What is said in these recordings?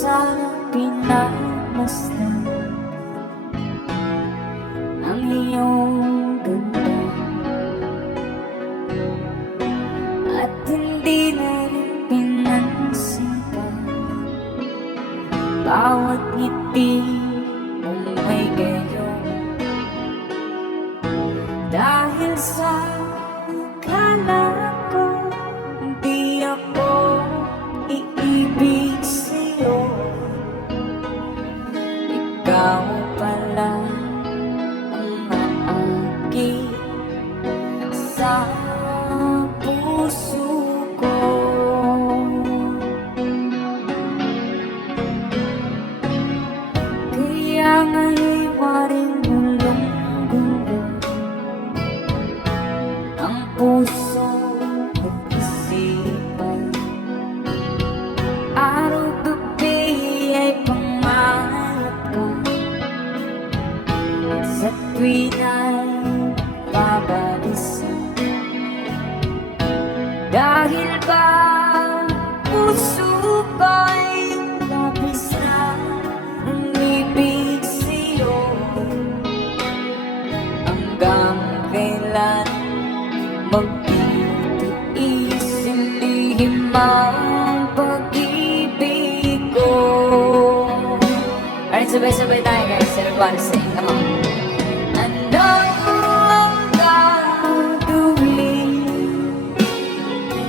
sana pinamasdan ang iyong ganda, at hindi na rin pinansin pa bawat ngiti mong may gayon. Dahil sa akala ko hindi ako iibig sa'yo, ikaw pala ang maagi sa puso ko. Kaya nga'y waring gulong-gulong ang puso at isipan, araw-gabi ay pangarap ka, sa tuwin ay babalisan. Dahil ba puso ko'y labis na umibig sa'yo, hanggang kailan magtitiis lihim ang pag-ibig ko. Alright, sabay-sabay tayo guys. Everybody sing, come on. Ano ang gagawin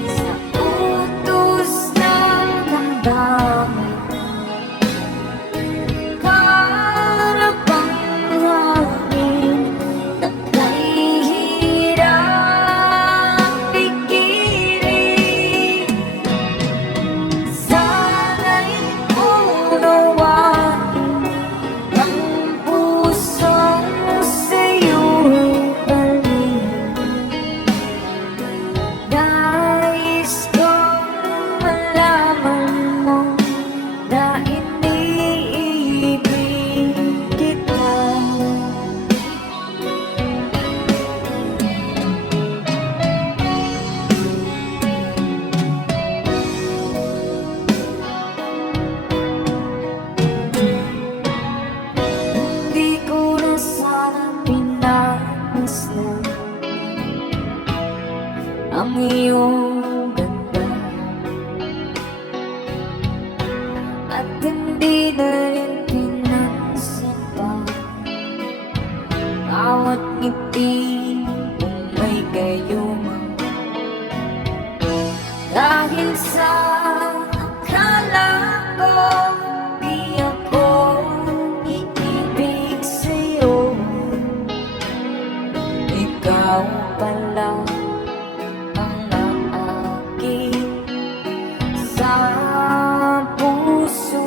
sa utos ng damdamin? Para bang hangin na kahihirap pigilan? Sana'y unawain ang pusong sa'yo'y balik. Nais kong malaman mo na iniibig kita. Hindi ko na sana pinamasdan ang iyong ganda, at hindi na rin pinansin pa bawat ngiti mong may gayuma. Dahil sa akala ko di ako iibig sa'yo, ikaw pala ang naakit sa puso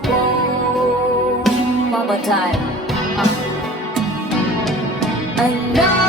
ko. One more time. I know